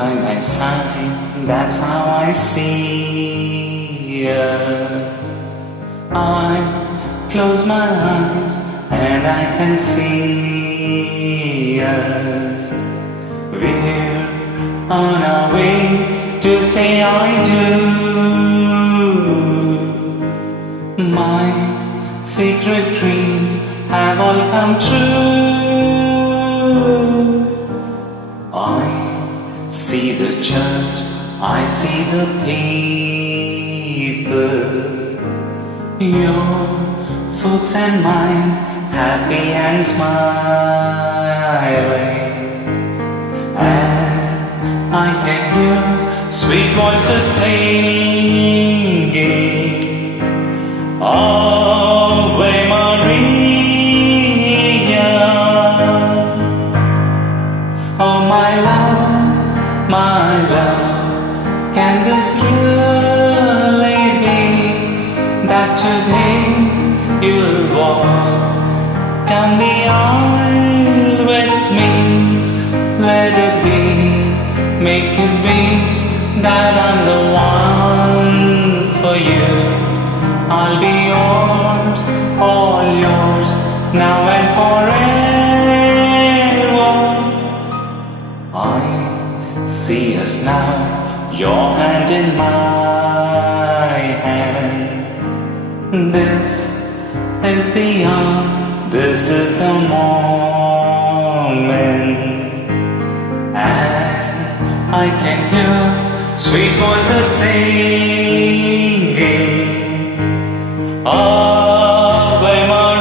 by my side, that's how I see her. I close my eyes and I can see us. We're on our way to say I do. My secret dreams have all come true. I see the church, I see the people, your folks and mine, happy and smiling. And I can hear sweet voices singing, Ave Maria. Oh my love, can this really be that today you'll walk down the aisle with me? Let it be, make it be that I'm the one for you. I'll be yours, all yours, now and forever. I see us now, your hand in my hand. This is the hour, this is the moment, and I can hear sweet voices singing, Ave Maria.